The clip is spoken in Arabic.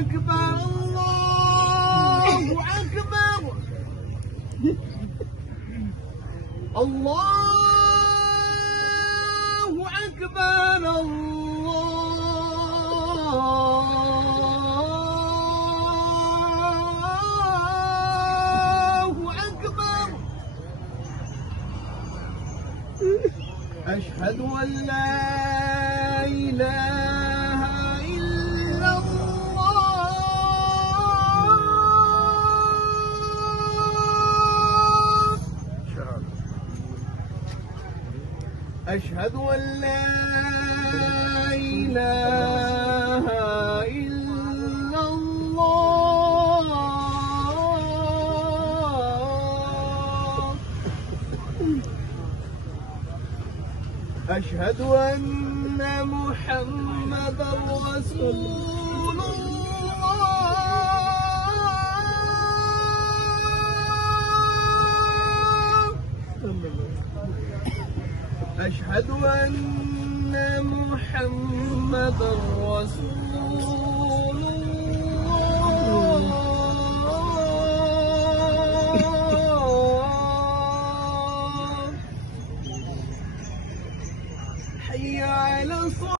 أكبر الله أكبر الله أكبر الله أكبر أشهد أن لا إله إلا الله أشهد أن لا إله إلا الله أشهد أن محمدا رسول الله أشهد أن محمدا رسول الله